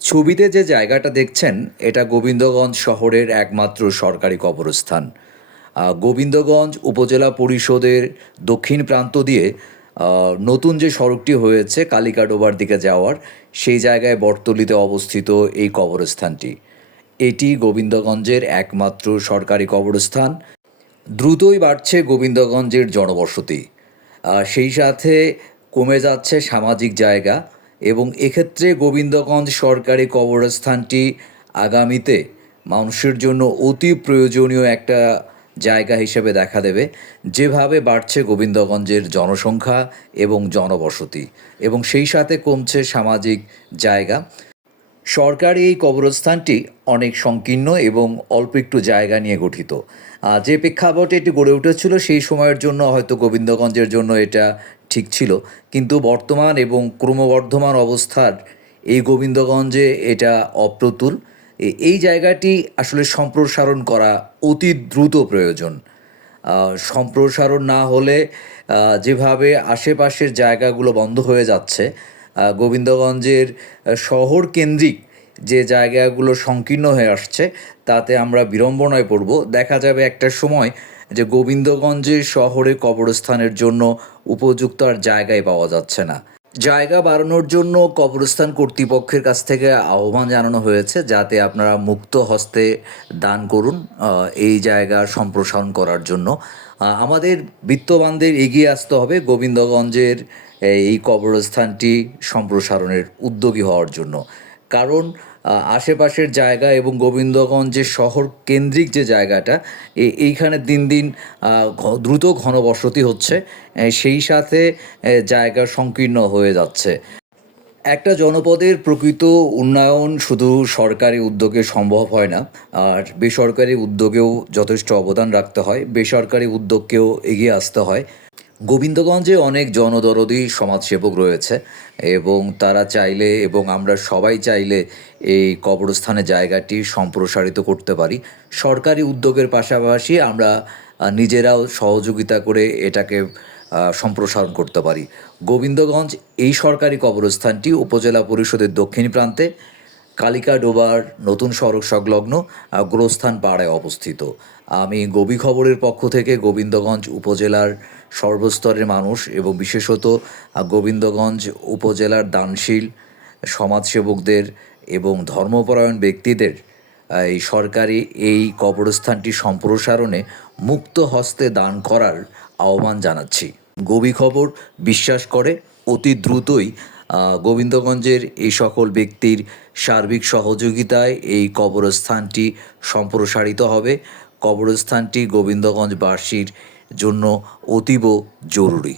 ছবিতে যে জায়গাটা দেখছেন, এটা গোবিন্দগঞ্জ শহরের একমাত্র সরকারি কবরস্থান। গোবিন্দগঞ্জ উপজেলা পরিষদের দক্ষিণ প্রান্ত দিয়ে নতুন যে সড়কটি হয়েছে, কালিকাডোবার দিকে যাওয়ার, সেই জায়গায় বটতলিতে অবস্থিত এই কবরস্থানটি। এটি গোবিন্দগঞ্জের একমাত্র সরকারি কবরস্থান। দ্রুতই বাড়ছে গোবিন্দগঞ্জের জনবসতি। সেই সাথে কমে যাচ্ছে সামাজিক জায়গা। এবং এক্ষেত্রে গোবিন্দগঞ্জ সরকারি কবরস্থানটি আগামীতে মানুষের জন্য অতি প্রয়োজনীয় একটা জায়গা হিসেবে দেখা দেবে, যেভাবে বাড়ছে গোবিন্দগঞ্জের জনসংখ্যা এবং জনবসতি, এবং সেই সাথে কমছে সামাজিক জায়গা। সরকারি এই কবরস্থানটি অনেক সংকীর্ণ এবং অল্প একটু জায়গা নিয়ে গঠিত। যে প্রেক্ষাপটে এটি গড়ে উঠেছিল সেই সময়ের জন্য হয়তো গোবিন্দগঞ্জের জন্য এটা ঠিক ছিল। কিন্তু বর্তমান এবং ক্রমবর্ধমান অবস্থার এই গোবিন্দগঞ্জে এটা অপ্রতুল। এই জায়গাটি আসলে সম্প্রসারণ করা অতি দ্রুত প্রয়োজন। সম্প্রসারণ না হলে যেভাবে আশেপাশের জায়গাগুলো বন্ধ হয়ে যাচ্ছে গোবিন্দগঞ্জের শহর কেন্দ্রিক যে জায়গাগুলো সংকীর্ণ হয়ে আসছে, তাতে আমরা বিড়ম্বনায় পড়ব। দেখা যাবে একটা সময় যে গোবিন্দগঞ্জের শহরে কবরস্থানের জন্য উপযুক্ত আর জায়গায় পাওয়া যাচ্ছে না। জায়গা বাড়ানোর জন্য কবরস্থান কর্তৃপক্ষের কাছ থেকে আহ্বান জানানো হয়েছে, যাতে আপনারা মুক্ত হস্তে দান করুন এই জায়গা সম্প্রসারণ করার জন্য। আমাদের বিত্তবানদের এগিয়ে আসতে হবে গোবিন্দগঞ্জের এই কবরস্থানটি সম্প্রসারণের উদ্যোগী হওয়ার জন্য। কারণ আশেপাশের জায়গা এবং গোবিন্দগঞ্জের শহর কেন্দ্রিক যে জায়গাটা এইখানে দিন দিন দ্রুত ঘনবসতি হচ্ছে সেই সাথে জায়গা সংকীর্ণ হয়ে যাচ্ছে। একটা জনপদের প্রকৃত উন্নয়ন শুধু সরকারি উদ্যোগে সম্ভব হয় না, আর বেসরকারি উদ্যোগেও যথেষ্ট অবদান রাখতে হয়, বেসরকারি উদ্যোগকেও এগিয়ে আসতে হয়। গোবিন্দগঞ্জে অনেক জনদরদি সমাজসেবক রয়েছে এবং তারা চাইলে এবং আমরা সবাই চাইলে এই কবরস্থানের জায়গাটি সম্প্রসারিত করতে পারি। সরকারি উদ্যোগের পাশাপাশি আমরা নিজেরাও সহযোগিতা করে এটাকে সম্প্রসারণ করতে পারি। গোবিন্দগঞ্জ এই সরকারি কবরস্থানটি উপজেলা পরিষদের দক্ষিণ প্রান্তে কালিকা ডোবার নতুন সড়ক সংলগ্ন গোরস্থান পাড়ায় অবস্থিত। আমি গবি খবরের পক্ষ থেকে গোবিন্দগঞ্জ উপজেলার সর্বস্তরের মানুষ এবং বিশেষত গোবিন্দগঞ্জ উপজেলার দানশীল, সমাজসেবকদের এবং ধর্মপরায়ণ ব্যক্তিদের এই সরকারি এই কবরস্থানটি সম্প্রসারণে মুক্ত হস্তে দান করার আহ্বান জানাচ্ছি। গবি খবর, বিশ্বাস করে, অতি দ্রুতই গোবিন্দগঞ্জের এই সকল ব্যক্তির সার্বিক সহযোগিতায় এই কবরস্থানটি সম্প্রসারিত হবে। কবরস্থানটি গোবিন্দগঞ্জবাসীর জন্য অতীব জরুরি।